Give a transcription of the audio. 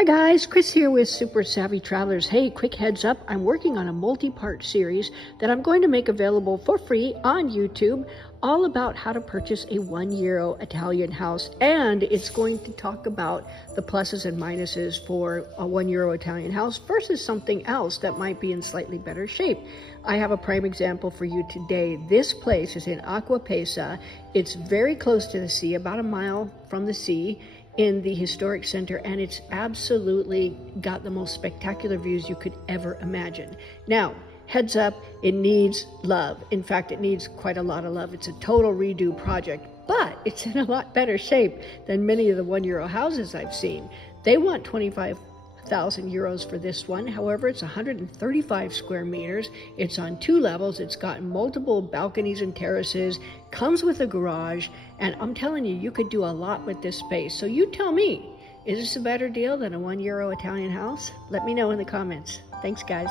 Hi guys, Chris here with Super Savvy Travelers. Hey, quick heads up, I'm working on a multi-part series that I'm going to make available for free on YouTube, all about how to purchase a €1 Italian house. And it's going to talk about the pluses and minuses for a €1 Italian house versus something else that might be in slightly better shape. I have a prime example for you today. This place is in Acqua Pesa. It's very close to the sea, about a mile from the sea, in the historic center, and it's absolutely got the most spectacular views you could ever imagine. Now, heads up, it needs love. In fact, it needs quite a lot of love. It's a total redo project, but it's in a lot better shape than many of the €1 houses I've seen. They want 25,000 euros for this one. However, it's 135 square meters. It's on 2 levels. It's got multiple balconies and terraces, comes with a garage, and I'm telling you, you could do a lot with this space. So you tell me, is this a better deal than a €1 Italian house? Let me know in the comments. Thanks, guys.